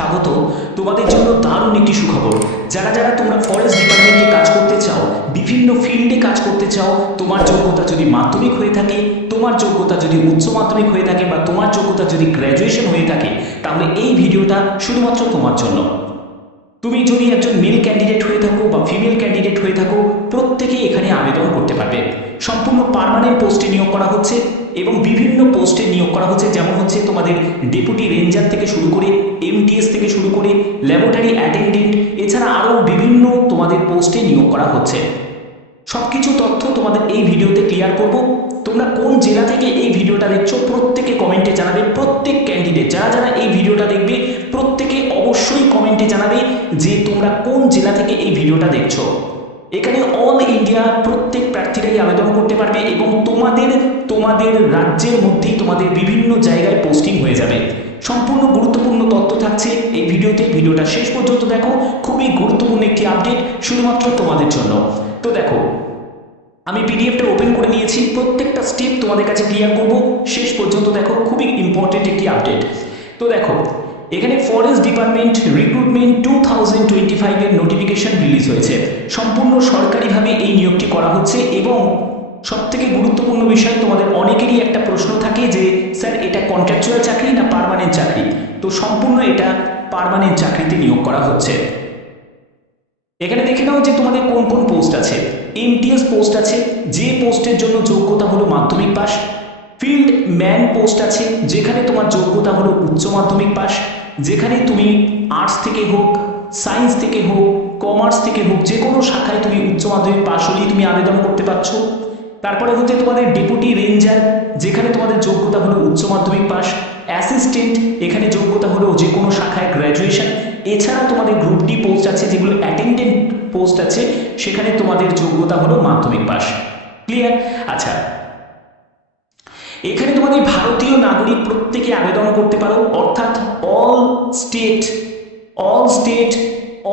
স্বাগত। তোমাদের জন্য দারুণ একটি সুখবর। যারা যারা তোমরা ফরেস্ট ডিপার্টমেন্টে কাজ করতে চাও, বিভিন্ন ফিল্ডে কাজ করতে চাও, তোমার যোগ্যতা যদি মাধ্যমিক হয়ে থাকে, তোমার যোগ্যতা যদি উচ্চ মাধ্যমিক হয়ে থাকে বা তোমার যোগ্যতা যদি গ্র্যাজুয়েশন হয়ে থাকে, তাহলে এই ভিডিওটা শুধুমাত্র তোমার জন্য। তুমি যদি একজন মেল ক্যান্ডিডেট হয়ে থাকো বা ফিমেল ক্যান্ডিডেট হয়ে থাকো, প্রত্যেকেই এখানে আবেদন করতে পারবে। সম্পূর্ণ পার্মানেন্ট পোস্টে নিয়োগ করা হচ্ছে এবং বিভিন্ন পোস্টে নিয়োগ করা হচ্ছে, যেমন হচ্ছে তোমাদের ডেপুটি রেঞ্জার থেকে শুরু করে এমটিএস থেকে শুরু করে ল্যাবরেটরি অ্যাটেন্ডেন্ট, এছাড়া আরও বিভিন্ন তোমাদের পোস্টে নিয়োগ করা হচ্ছে। সবকিছু তথ্য তোমাদের এই ভিডিওতে ক্লিয়ার করব। তোমরা কোন জেলা থেকে এই ভিডিওটা দেখছো প্রত্যেকে কমেন্টে জানাবে। প্রত্যেক ক্যান্ডিডেট যারা যারা এই ভিডিওটা দেখবে প্রত্যেকে অবশ্যই কমেন্টে জানাবে যে তোমরা কোন জেলা থেকে এই ভিডিওটা দেখছো। এখানে অল ইন্ডিয়া প্রত্যেক প্রার্থীরাই আবেদন করতে পারবে এবং তোমাদের রাজ্যের মধ্যেই তোমাদের বিভিন্ন জায়গায় পোস্টিং হয়ে যাবে। সম্পূর্ণ গুরুত্বপূর্ণ তথ্য থাকছে এই ভিডিওতে। ভিডিওটা শেষ পর্যন্ত দেখো, খুবই গুরুত্বপূর্ণ একটি আপডেট শুধুমাত্র তোমাদের জন্য। তো দেখো, আমি পিডিএফটা ওপেন করে নিয়েছি, প্রত্যেকটা স্টেপ তোমাদের কাছে ক্লিয়ার করব। শেষ পর্যন্ত দেখো, খুবই ইম্পর্টেন্ট একটি আপডেট। তো দেখো, এখানে ফরেস্ট ডিপার্টমেন্ট রিক্রুটমেন্ট 2025 এর নোটিফিকেশন রিলিজ হয়েছে। সম্পূর্ণ সরকারিভাবে এই নিয়োগটি করা হচ্ছে এবং সবথেকে গুরুত্বপূর্ণ বিষয়, তোমাদের অনেকেরই একটা প্রশ্ন থাকে যে স্যার এটা কন্ট্রাকচুয়াল চাকরি না পার্মানেন্ট চাকরি। তো সম্পূর্ণ এটা পার্মানেন্ট চাকরিতে নিয়োগ করা হচ্ছে। এখানে দেখে নাও যে তোমাদের কোন কোন পোস্ট আছে। এমটিএস পোস্ট আছে, যে পোস্টের জন্য যোগ্যতা হলো মাধ্যমিক পাস। ফিল্ড ম্যান পোস্ট আছে, যেখানে তোমার যোগ্যতা হলো উচ্চ মাধ্যমিক পাস। যেখানে তুমি আর্টস থেকে হোক, সায়েন্স থেকে হোক, কমার্স থেকে হোক, যে কোনো শাখায় তুমি উচ্চ মাধ্যমিক পাস হলেই তুমি আবেদন করতে পারছো। তারপরে হচ্ছে তোমাদের ডেপুটি রেঞ্জার, যেখানে তোমাদের যোগ্যতা হলো উচ্চ মাধ্যমিক পাস। অ্যাসিস্ট্যান্ট, এখানে যোগ্যতা হলো যে কোনো শাখায় গ্র্যাজুয়েশন। এছাড়া তোমাদের গ্রুপ ডি পোস্ট আছে, যেগুলো অ্যাটেন্ডেন্ট পোস্ট আছে, সেখানে তোমাদের যোগ্যতা হলো মাধ্যমিক পাস। ক্লিয়ার? আচ্ছা, এখানে তোমাদের ভারতীয় নাগরিক প্রত্যেকে আবেদন করতে পারো, অর্থাৎ অল স্টেট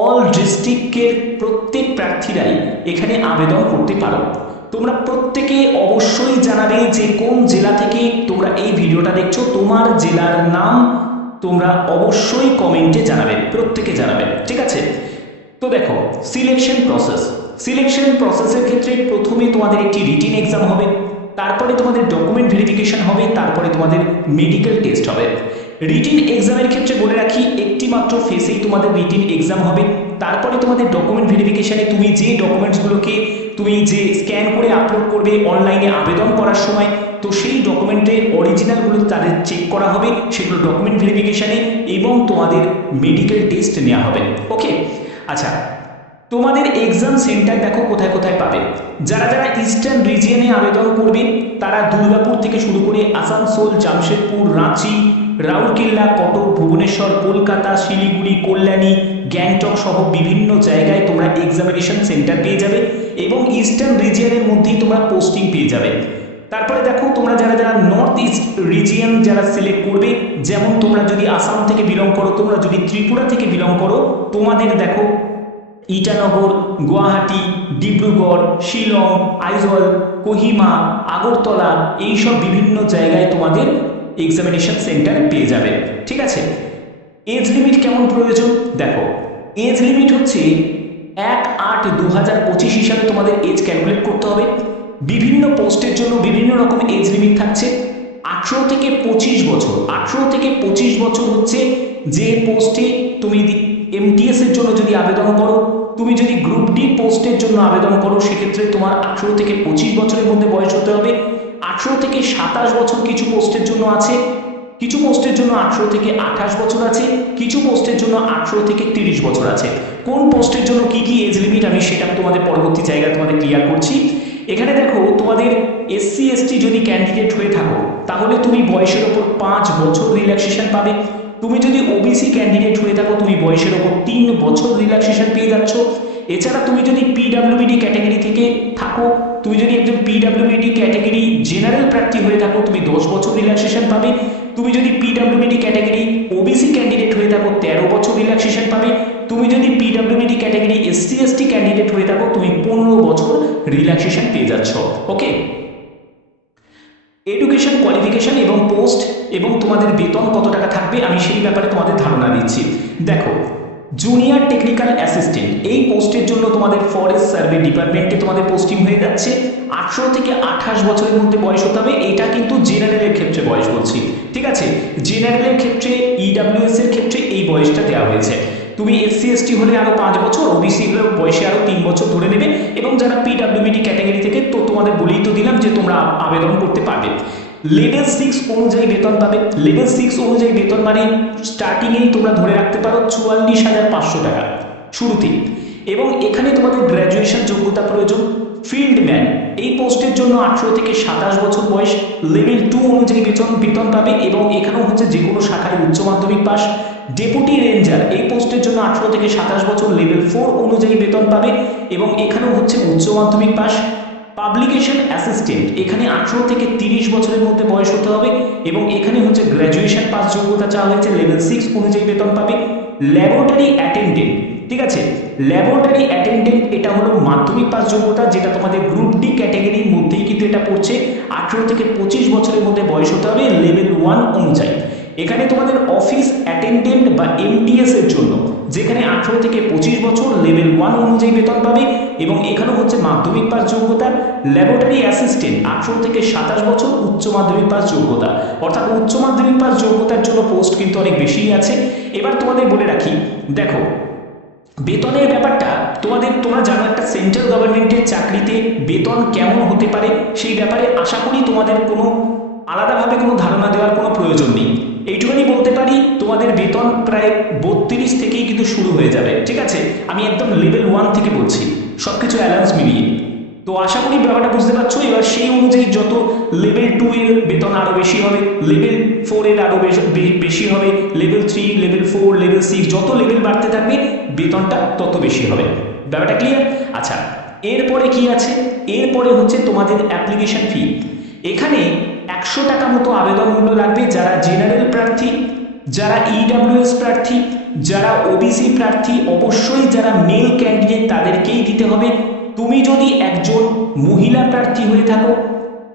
অল ডিস্ট্রিক্টের প্রত্যেক প্রার্থীরাই এখানে আবেদন করতে পারো। তোমরা প্রত্যেকে অবশ্যই জানাবে যে কোন জেলা থেকে তোমরা এই ভিডিওটা দেখছো। তোমার জেলার নাম তোমরা অবশ্যই কমেন্টে জানাবে, প্রত্যেকে জানাবে, ঠিক আছে? তো দেখো, সিলেকশন প্রসেসের ক্ষেত্রে প্রথমে তোমাদের একটি রিটিন এক্সাম হবে, তারপরে তোমাদের ডকুমেন্ট ভেরিফিকেশন হবে, তারপরে তোমাদের মেডিকেল টেস্ট হবে। রিটিন এক্সামের ক্ষেত্রে বলে রাখি, একটি মাত্র ফেসেই তোমাদের রিটিন এক্সাম হবে। তারপরে তোমাদের ডকুমেন্ট ভেরিফিকেশনে তুমি যে ডকুমেন্টসগুলোকে তুমি যে স্ক্যান করে আপলোড করবে অনলাইনে আবেদন করার সময়, তো সেই ডকুমেন্টের অরিজিনালগুলো তাদের চেক করা হবে, সেগুলো ডকুমেন্ট ভেরিফিকেশনে, এবং তোমাদের মেডিকেল টেস্ট নেওয়া হবে। ওকে, আচ্ছা, তোমাদের এক্সাম সেন্টার দেখো কোথায় কোথায় পাবে। যারা যারা ইস্টার্ন রিজিয়নে আবেদন করবে তারা দুর্গাপুর থেকে শুরু করে আসানসোল, জামশেদপুর, রাঁচি, রাউরকেল্লা, কটক, ভুবনেশ্বর, কলকাতা, শিলিগুড়ি, কল্যাণী, গ্যাংটক সহ বিভিন্ন জায়গায় তোমরা এক্সামিনেশন সেন্টার পেয়ে যাবে এবং ইস্টার্ন রিজিয়নের মধ্যেই তোমরা পোস্টিং পেয়ে যাবে। তারপরে দেখো, তোমরা যারা যারা নর্থ ইস্ট রিজিয়ন যারা সিলেক্ট করবে, যেমন তোমরা যদি আসাম থেকে বিলং করো, তোমরা যদি ত্রিপুরা থেকে বিলং করো, তোমাদের দেখো ইটানগর, গুয়াহাটি, ডিব্রুগড়, শিলং, আইজল, কোহিমা, আগরতলা, এইসব বিভিন্ন জায়গায় তোমাদের এক্সামিনেশন সেন্টার পেয়ে যাবে, ঠিক আছে? এজ লিমিট কেমন প্রয়োজন দেখো, এজ লিমিট হচ্ছে 1/8/2025 হিসাবে তোমাদের এজ ক্যালকুলেট করতে হবে। বিভিন্ন পোস্টের জন্য বিভিন্ন রকম এজ লিমিট থাকছে। 18 থেকে 25 বছর, 18 থেকে 25 বছর হচ্ছে যে পোস্টে তুমি এমটিএস এর জন্য যদি আবেদন করো, তুমি যদি গ্রুপ ডি পোস্টের জন্য আবেদন করো, সেক্ষেত্রে তোমার 18 থেকে 25 বছরের মধ্যে বয়স হতে হবে। 18 থেকে 27 বছর কিছু পোস্টের জন্য আছে, কিছু পোস্টের জন্য 18 থেকে 28 বছর আছে, কিছু পোস্টের জন্য 18 থেকে 30 বছর আছে। কোন পোস্টের জন্য কি কি এজ লিমিট আমি সেটা তোমাদের পরবর্তী জায়গায় তোমাদের ক্লিয়ার করছি। এখানে দেখো, তোমাদের এসসি এসটি যদি ক্যান্ডিডেট হয়ে থাকো তাহলে তুমি বয়সের ওপর 5 বছর রিল্যাক্সেশন পাবে। তুমি যদি ওবিসি ক্যান্ডিডেট হয়ে থাকো, তুমি বয়সের ওপর 3 বছর রিল্যাক্সেশন পেয়ে যাচ্ছ। এছাড়া তুমি যদি পিডাব্লিউবিডি ক্যাটাগরি থেকে থাকো, তুমি যদি একজন পিডাব্লিউবিডি ক্যাটাগরি জেনারেল প্রার্থী হয়ে থাকো, তুমি 10 বছর রিল্যাক্সেশন পাবে। তুমি যদি পিডাব্লিউবিডি ক্যাটাগরি ওবিসি ক্যান্ডিডেট হয়ে থাকো, 13 বছর রিল্যাক্সেশন পাবে। তুমি যদি পিডাব্লিউবিডি ক্যাটাগরি এসসি এসটি ক্যান্ডিডেট হয়ে থাকো, তুমি 15 বছর রিল্যাক্সেশন পেয়ে যাচ্ছ। ওকে, এডুকেশন কোয়ালিফিকেশন এবং পোস্ট এবং তোমাদের বেতন কত টাকা থাকবে আমি সেই ব্যাপারে তোমাদের ধারণা দিচ্ছি। দেখো, জুনিয়র টেকনিক্যাল অ্যাসিস্ট্যান্ট এই পোস্টের জন্য তোমাদের ফরেস্ট সার্ভে ডিপার্টমেন্টে তোমাদের পোস্টিং হয়ে যাচ্ছে। 18 থেকে 28 বছরের মধ্যে বয়স হতে হবে। এটা কিন্তু জেনারেলের ক্ষেত্রে বয়স বলছি, ঠিক আছে? জেনারেলের ক্ষেত্রে, ইডাব্লিউএস এর ক্ষেত্রে এই বয়সটা দেওয়া হয়েছে। তুমি এসসি এসটি হলে আরো 5 বছর, ওবিসি হলে বয়সে আরো 3 বছর ধরে নেবে, এবং যারা পিডাব্লিউবিডি ক্যাটাগরি থেকে, তো তোমাদের বলেই তো দিলাম যে তোমরা আবেদন করতে পারবে। লেভেল 6 অনুযায়ী বেতন পাবে। লেভেল 6 অনুযায়ী বেতন মানে স্টার্টিংয়েই তোমরা ধরে রাখতে পারো 44,500 টাকা শুরুতেই। এবং এখানে তোমাদের গ্র্যাজুয়েশন যোগ্যতা প্রয়োজন। ফিল্ডম্যান এই পোস্টের জন্য 18 থেকে 27 বছর বয়স। লেভেল 2 অনুযায়ী বেতন পাবে, এবং এখানেও হচ্ছে যে কোনো শাখায় উচ্চ মাধ্যমিক পাস। ডেপুটি রেঞ্জার এই পোস্টের জন্য 18 থেকে 27 বছর, লেভেল 4 অনুযায়ী বেতন পাবে, এবং এখানেও হচ্ছে উচ্চ মাধ্যমিক পাস। পাবলিকেশন অ্যাসিস্ট্যান্ট এখানে 18 থেকে 30 বছরের মধ্যে বয়স হতে হবে, এবং এখানে হচ্ছে গ্র্যাজুয়েশন পাস যোগ্যতা চাওয়া হয়েছে। লেভেল 6 অনুযায়ী বেতন পাবে। ল্যাবরেটরি অ্যাটেন্ডেন্ট, ঠিক আছে? ল্যাবরেটরি অ্যাটেন্ডেন্ট এটা হলো মাধ্যমিক পাস যোগ্যতা, যেটা তোমাদের গ্রুপ ডি ক্যাটাগরির মধ্যেই কিন্তু এটা পড়ছে। 18 থেকে 25 বছরের মধ্যে বয়স হতে হবে লেভেল 1 অনুযায়ী। এখানে তোমাদের অফিস অ্যাটেন্ডেন্ট বা এমটিএস এর জন্য, যেখানে 18 থেকে 25 বছর, লেভেল 1 অনুযায়ী বেতন পাবে, এবং এখানেও হচ্ছে মাধ্যমিক পাস যোগ্যতা। ল্যাবরেটরি অ্যাসিস্ট্যান্ট 18 থেকে 27 বছর, উচ্চ মাধ্যমিক পাস যোগ্যতা। অর্থাৎ উচ্চ মাধ্যমিক পাস যোগ্যতার জন্য পোস্ট কিন্তু অনেক বেশিই আছে। এবার তোমাদের বলে রাখি, দেখো বেতনের ব্যাপারটা তোমরা জানো একটা সেন্ট্রাল গভর্নমেন্টের চাকরিতে বেতন কেমন হতে পারে, সেই ব্যাপারে আশা করি তোমাদের কোনো আলাদাভাবে কোনো ধারণা দেওয়ার কোনো প্রয়োজন নেই। এইটুকুনি বলতে পারি, তোমাদের বেতন প্রায় 32 থেকেই কিন্তু শুরু হয়ে যাবে, ঠিক আছে? আমি একদম লেভেল 1 থেকে বলছি, সবকিছু অ্যালাউন্স মিলিয়ে। তো আশা করি ব্যাপারটা বুঝতে পারছো। এবার সেই অনুযায়ী যত লেভেল 2 এর বেতন আরো বেশি হবে, লেভেল 4 এর আরো বেশি হবে, লেভেল 3, লেভেল 4, লেভেল 6, যত লেভেল বাড়তে থাকবে বেতনটা তত বেশি হবে। ব্যাপারটা ক্লিয়ার? আচ্ছা, এরপরে কি আছে? এরপরে হচ্ছে তোমাদের অ্যাপ্লিকেশন ফি। এখানে 100 টাকা মতো আবেদন মূল্য লাগবে। যারা জেনারেল প্রার্থী, যারা ইডাব্লিউএস প্রার্থী, যারা ওবিসি প্রার্থী, অবশ্যই যারা মেল ক্যান্ডিডেট তাদেরকেই দিতে হবে। তুমি যদি একজন মহিলা প্রার্থী হয়ে থাকো,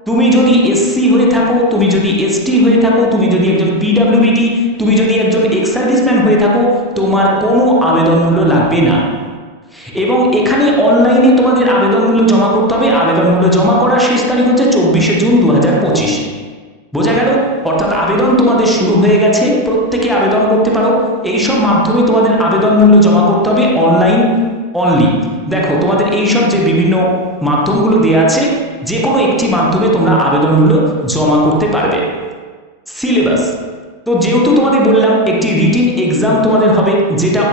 তুমি যদি এসসি হয়ে থাকো, তুমি যদি এসটি হয়ে থাকো, তুমি যদি একজন পিডাব্লিউবিডি, তুমি যদি একজন এক্স সার্ভিসম্যান হয়ে থাকো, তোমার কোনো আবেদন মূল্য লাগবে না। এবং এখানে অনলাইনে তোমাদের আবেদন মূল্য জমা করতে হবে। আবেদন মূল্য জমা করার শেষ তারিখ হচ্ছে 24শে জুন 2025। বোঝা গেল? অর্থাৎ আবেদন তোমাদের শুরু হয়ে গেছে, প্রত্যেকে আবেদন করতে পারো। এইসব মাধ্যমে তোমাদের আবেদন মূল্য জমা করতে হবে, অনলাইন অনলি। দেখো তোমাদের এইসব যে বিভিন্ন মাধ্যমগুলো দেওয়া আছে, যে কোনো একটি মাধ্যমে তোমরা আবেদন মূল্য জমা করতে পারবে। সিলেবাস তো যেহেতু তোমাদের বললাম, একটি রিটিন এক্সাম তোমাদের হবে, যেটা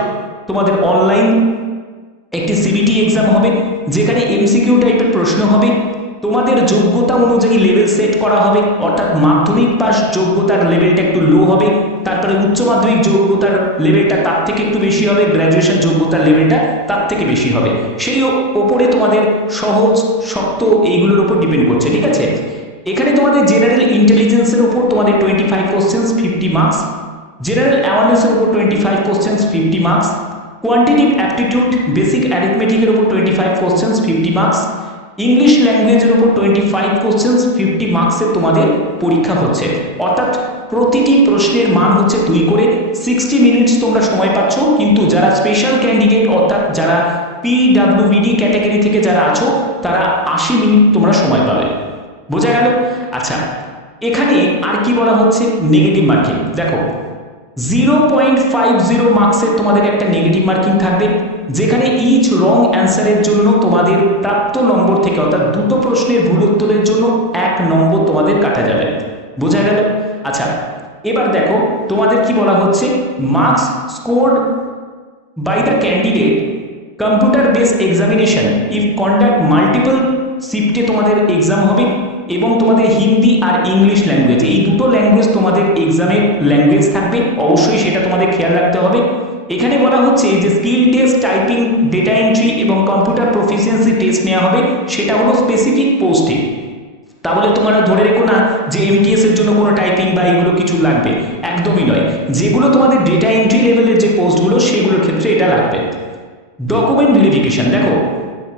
তোমাদের অনলাইন একটি সিবিটি এক্সাম হবে, যেখানে এমসিকিউ টাইপের প্রশ্ন হবে। তোমাদের যোগ্যতা অনুযায়ী লেভেল সেট করা হবে, অর্থাৎ মাধ্যমিক পাস যোগ্যতার লেভেলটা একটু লো হবে, তারপরে উচ্চ মাধ্যমিক যোগ্যতার লেভেলটা তার থেকে একটু বেশি হবে, গ্র্যাজুয়েশন যোগ্যতার লেভেলটা তার থেকে বেশি হবে। সেই ওপরে তোমাদের সহজ শক্ত এইগুলোর উপর ডিপেন্ড করছে, ঠিক আছে? এখানে তোমাদের জেনারেল ইন্টেলিজেন্সের উপর তোমাদের 25 কোশ্চেন্স 50 মার্কস, জেনারেল অ্যাওয়ারনেসের উপর 25 questions 50 marks, quantitative aptitude basic অ্যারিথমেটিকের উপর 25 কোশ্চেন্স 50 মার্কস, ইংলিশ ল্যাঙ্গুয়েজের উপর 25 কোশ্চেন্স 50 মার্কসের তোমাদের পরীক্ষা হচ্ছে। অর্থাৎ প্রতিটি প্রশ্নের মান হচ্ছে 2 করে। 60 মিনিটস তোমরা সময় পাচ্ছ, কিন্তু যারা স্পেশাল ক্যান্ডিডেট অর্থাৎ যারা পিডাব্লিউবিডি ক্যাটাগরি থেকে যারা আছো, তারা 80 মিনিট তোমরা সময় পাবে। বোঝা গেল? আচ্ছা, এখানে আর কি বলা হচ্ছে? Negative marking. দেখো 0.50 মার্কসের তোমাদের একটা নেগেটিভ মার্কিং থাকবে, যেখানে ইচ রং অ্যান্সারের জন্য তোমাদের প্রাপ্ত নম্বর থেকে, অর্থাৎ দুটো প্রশ্নের ভুল উত্তরের জন্য 1 নম্বর তোমাদের কাটা যাবে। বোঝা গেল? আচ্ছা, এবার দেখো তোমাদের কি বলা হচ্ছে? Marks scored by the candidate computer based examination if conduct multiple শিফটে তোমাদের এক্সাম হবে, এবং তোমাদের হিন্দি আর ইংলিশ ল্যাঙ্গুয়েজ, এই দুটো ল্যাঙ্গুয়েজ তোমাদের এক্সামের ল্যাঙ্গুয়েজ থাকবে। অবশ্যই সেটা তোমাদের খেয়াল রাখতে হবে। এখানে বলা হচ্ছে যে skill test, typing, data entry এবং কম্পিউটার প্রফিসিয়েন্সি টেস্ট নেওয়া হবে, সেটা হলো স্পেসিফিক পোস্টে। তাহলে তোমরা ধরে রেখো না যে এমটিএস এর জন্য কোনো টাইপিং বা এগুলো কিছু লাগবে, একদমই নয়। যেগুলো তোমাদের ডেটা এন্ট্রি লেভেলের যে পোস্টগুলো, সেগুলোর ক্ষেত্রে এটা লাগবে। ডকুমেন্ট ভেরিফিকেশন, দেখো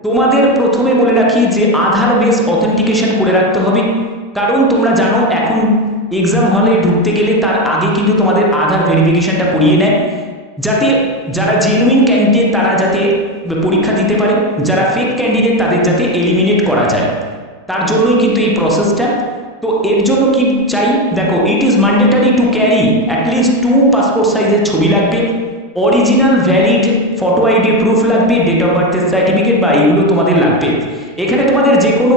তোমাদের প্রথমে বলে রাখি যে আধার বেস অথেন্টিকেশন করে রাখতে হবে, কারণ তোমরা জানো এখন এক্সাম হলে ঢুকতে গেলে তার আগে কিন্তু তোমাদের আধার ভেরিফিকেশনটা করিয়ে নেয়। যাতে যারা জেনুইন ক্যান্ডিডেট তারা যাতে পরীক্ষা দিতে পারে, যারা ফেক ক্যান্ডিডেট তাদের যাতে এলিমিনেট করা যায়, তার জন্যই কিন্তু এই প্রসেসটা। তো এর জন্য কি চাই দেখো, it is mandatory to carry at least 2 passport সাইজের ছবি লাগবে, original valid photo ID proof লাগবে, ডেট অফ বার্থের সার্টিফিকেট বা এইগুলো তোমাদের লাগবে। এখানে তোমাদের যে কোনো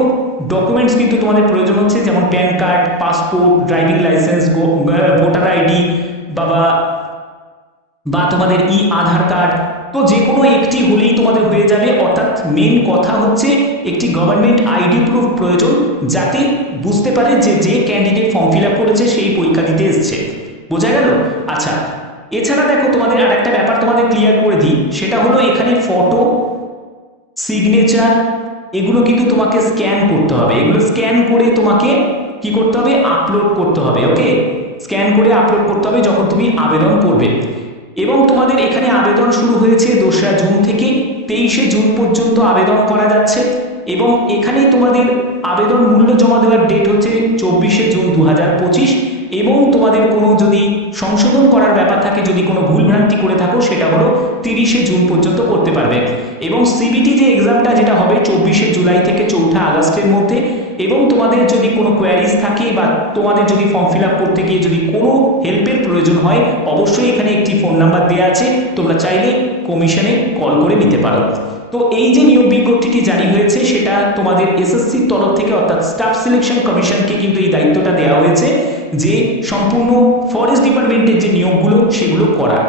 ডকুমেন্টস কিন্তু তোমাদের প্রয়োজন হচ্ছে, যেমন pan card, passport, driving licence, voter ID বা তোমাদের আধার কার্ড, তো যে কোনো একটি হলেই তোমাদের হয়ে যাবে। অর্থাৎ মেন কথা হচ্ছে একটি গভর্নমেন্ট আইডি প্রুফ প্রয়োজন, যাতে বুঝতে পারে যে যে ক্যান্ডিডেট ফর্ম ফিল আপ করেছে সেই পরীক্ষা দিতে এসছে। বোঝা গেল? আচ্ছা, এছাড়া দেখো তোমাদের আর একটা ব্যাপার তোমাদের ক্লিয়ার করে দিই, সেটা হলো এখানে ফটো, সিগনেচার এগুলো কিন্তু তোমাকে স্ক্যান করতে হবে। এগুলো স্ক্যান করে তোমাকে কি করতে হবে? আপলোড করতে হবে। ওকে, স্ক্যান করে আপলোড করতে হবে যখন তুমি আবেদন করবে। এবং তোমাদের এখানে আবেদন শুরু হয়েছে 2রা জুন থেকে 23শে জুন পর্যন্ত আবেদন করা যাচ্ছে। এবং এখানে তোমাদের আবেদন মূল্য জমা দেওয়ার ডেট হচ্ছে 24শে জুন 2025। এবং তোমাদের কোনো যদি সংশোধন করার ব্যাপার থাকে, যদি কোনো ভুলভ্রান্তি করে থাকো, সেটা হলো 30শে জুন পর্যন্ত করতে পারবে। এবং সিবিটি যে এক্সামটা যেটা হবে 24শে জুলাই থেকে 4ঠা আগস্টের মধ্যে। এবং তোমাদের যদি কোনো কোয়ারিজ থাকে বা তোমাদের যদি ফর্ম ফিল আপ করতে গিয়ে যদি কোনো হেল্পের প্রয়োজন হয়, অবশ্যই এখানে একটি ফোন নাম্বার দেওয়া আছে, তোমরা চাইলে কমিশনে কল করে নিতে পারো। তো এই যে নিয়োগ বিজ্ঞপ্তিটি জারি হয়েছে সেটা তোমাদের এসএসসির তরফ থেকে, অর্থাৎ স্টাফ সিলেকশন কমিশনকে কিন্তু এই দায়িত্বটা দেওয়া হয়েছে যে সম্পূর্ণ ফরেস্ট ডিপার্টমেন্টের যে নিয়োগগুলো সেগুলো করা।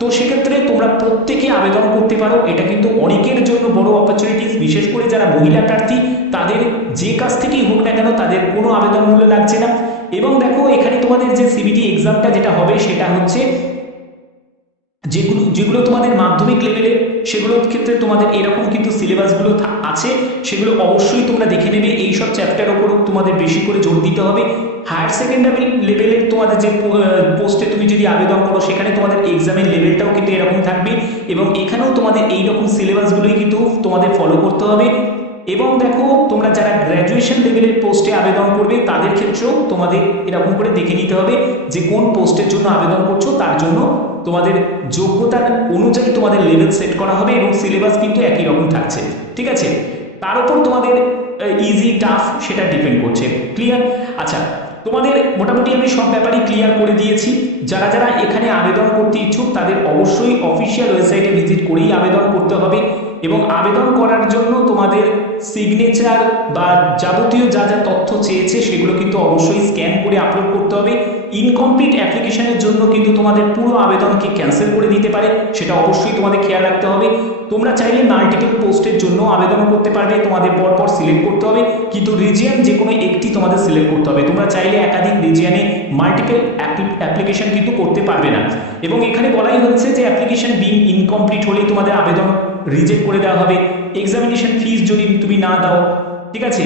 তো সেক্ষেত্রে তোমরা প্রত্যেকে আবেদন করতে পারো। এটা কিন্তু অনেকের জন্য বড় অপরচুনিটিস, বিশেষ করে যারা মহিলা প্রার্থী তাদের যে কাজ থেকেই হোক না কেন তাদের কোনো আবেদন মূল্য লাগছে না। এবং দেখো এখানে তোমাদের যে সিবিটি এক্সামটা যেটা হবে সেটা হচ্ছে যেগুলো তোমাদের মাধ্যমিক লেভেলে, সেগুলোর ক্ষেত্রে তোমাদের এরকম কিন্তু সিলেবাসগুলো আছে, সেগুলো অবশ্যই তোমরা দেখে নেবে। এই সব চ্যাপ্টার ওপর তোমাদের বেশি করে জোর দিতে হবে। হায়ার সেকেন্ডারি লেভেলের তোমাদের যে পোস্টে তুমি যদি আবেদন করো, সেখানে তোমাদের এক্সামের লেভেলটাও কিন্তু এরকম থাকবে। এবং এখানেও তোমাদের এইরকম সিলেবাসগুলোই কিন্তু তোমাদের ফলো করতে হবে। এবং দেখো তোমরা যারা গ্র্যাজুয়েশন লেভেলের পোস্টে আবেদন করবে তাদের ক্ষেত্রেও তোমাদের এরকম করে দেখে নিতে হবে যে কোন পোস্টের জন্য আবেদন করছো, তার জন্য তোমাদের যোগ্যতার অনুযায়ী তোমাদের লেভেল সেট করা হবে এবং সিলেবাস কিন্তু একই রকম থাকছে। ঠিক আছে, তার উপর তোমাদের ইজি টাফ সেটা ডিপেন্ড করছে। ক্লিয়ার? আচ্ছা, তোমাদের মোটামুটি আমি সব ব্যাপারই ক্লিয়ার করে দিয়েছি। যারা যারা এখানে আবেদন করতে ইচ্ছুক তাদের অবশ্যই অফিসিয়াল ওয়েবসাইটে ভিজিট করেই আবেদন করতে হবে। এবং আবেদন করার জন্য তোমাদের সিগনেচার বা যাবতীয় যা যা তথ্য চেয়েছে সেগুলো কিন্তু অবশ্যই স্ক্যান করে আপলোড করতে হবে। ইনকমপ্লিট অ্যাপ্লিকেশনের জন্য কিন্তু তোমাদের পুরো আবেদনকে ক্যান্সেল করে দিতে পারে, সেটা অবশ্যই তোমাদের খেয়াল রাখতে হবে। তোমরা চাইলে মাল্টিপল পোস্টের জন্য আবেদন করতে পারবে, তোমাদের পরপর সিলেক্ট করতে হবে, কিন্তু রিজিয়ন যে কোনো একটি তোমাদের সিলেক্ট করতে হবে। তোমরা চাইলে একাধিক রিজিয়নে মাল্টিপল অ্যাপ্লিকেশন কিন্তু করতে পারবে না। এবং এখানে বলাই হচ্ছে যে অ্যাপ্লিকেশন বিং ইনকমপ্লিট হলেই তোমাদের আবেদন রিজেক্ট করে দেওয়া হবে। এক্সামিনেশন ফিস যদি তুমি না দাও, ঠিক আছে,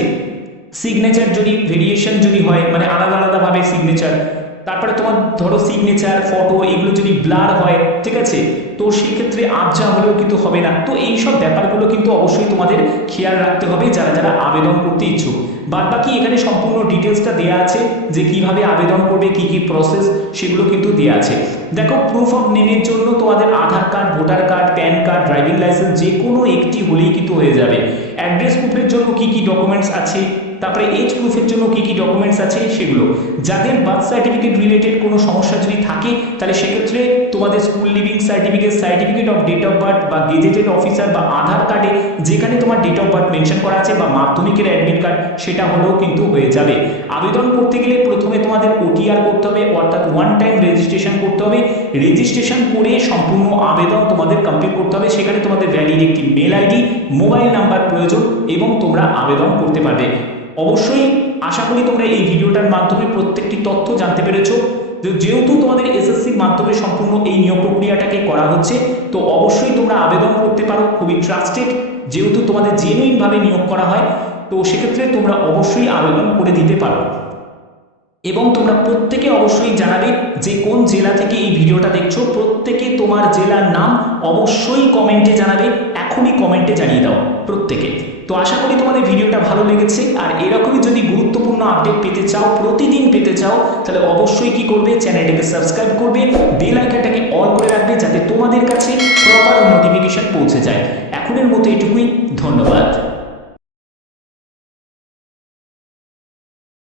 সিগনেচার যদি ভেরিয়েশন যদি হয়, মানে আলাদা আলাদাভাবে সিগনেচার, তারপরে তোমার ধরো সিগনেচার ফটো এগুলো যদি ব্লার হয়, ঠিক আছে, তো সেক্ষেত্রে আবজা হলেও কিন্তু হবে না। তো এই সব ব্যাপারগুলো কিন্তু অবশ্যই তোমাদের খেয়াল রাখতে হবে যারা যারা আবেদন করতে ইচ্ছুক। বাদ বাকি এখানে সম্পূর্ণ ডিটেলসটা দেওয়া আছে যে কিভাবে আবেদন করবে, কি কি প্রসেস, সেগুলো কিন্তু দেওয়া আছে। দেখো, প্রুফ অফ নেমের জন্য তোমাদের Aadhaar card, voter card, PAN card, driving licence যে কোনো একটি হলেই কিন্তু হয়ে যাবে। অ্যাড্রেস প্রুফের জন্য কি কি ডকুমেন্টস আছে, তারপরে এজ প্রুফের জন্য কি কি ডকুমেন্টস আছে সেগুলো। যাদের বার্থ সার্টিফিকেট রিলেটেড কোনো সমস্যা যদি থাকে তাহলে সেক্ষেত্রে তোমাদের school leaving certificate, certificate of date of birth বা গেজেটেড অফিসার বা আধার কার্ডে যেখানে তোমার ডেট অফ বার্থ মেনশন করা আছে বা মাধ্যমিকের অ্যাডমিট কার্ড সেটা হলেও কিন্তু হয়ে যাবে। আবেদন করতে গেলে প্রথমে তোমাদের ওটিআর করতে হবে, অর্থাৎ ওয়ান টাইম রেজিস্ট্রেশন করতে হবে। রেজিস্ট্রেশন করে সম্পূর্ণ আবেদন তোমাদের কমপ্লিট করতে হবে। সেখানে তোমাদের ভ্যালিড একটি মেল আইডি, মোবাইল নাম্বার প্রয়োজন এবং তোমরা আবেদন করতে পারবে। অবশ্যই আশা করি তোমরা এই ভিডিওটার মাধ্যমে প্রত্যেকটি তথ্য জানতে পেরেছো। যেহেতু তোমাদের এসএসসির মাধ্যমে সম্পূর্ণ এই নিয়োগ প্রক্রিয়াটাকে করা হচ্ছে, তো অবশ্যই তোমরা আবেদন করতে পারো। খুবই ট্রাস্টেড, যেহেতু তোমাদের জেনুইনভাবে নিয়োগ করা হয়, তো সেক্ষেত্রে তোমরা অবশ্যই আবেদন করে দিতে পারো। এবং তোমরা প্রত্যেকে অবশ্যই জানাবে যে কোন জেলা থেকে এই ভিডিওটা দেখছো। প্রত্যেকে তোমার জেলার নাম অবশ্যই কমেন্টে জানাবে। এখন এখনই কমেন্টে জানিয়ে দাও প্রত্যেকে। তো আশা করি তোমাদের ভিডিওটা ভালো লেগেছে, আর এরকমই যদি গুরুত্বপূর্ণ আপডেট পেতে চাও, প্রতিদিন পেতে চাও, তাহলে অবশ্যই কি করবে, চ্যানেলটাকে সাবস্ক্রাইব করবে, বেল আইকনটাকে অল করে রাখবে যাতে তোমাদের কাছে প্রপার নোটিফিকেশন পৌঁছে যায়। এখনের মতো এটুকুই, ধন্যবাদ।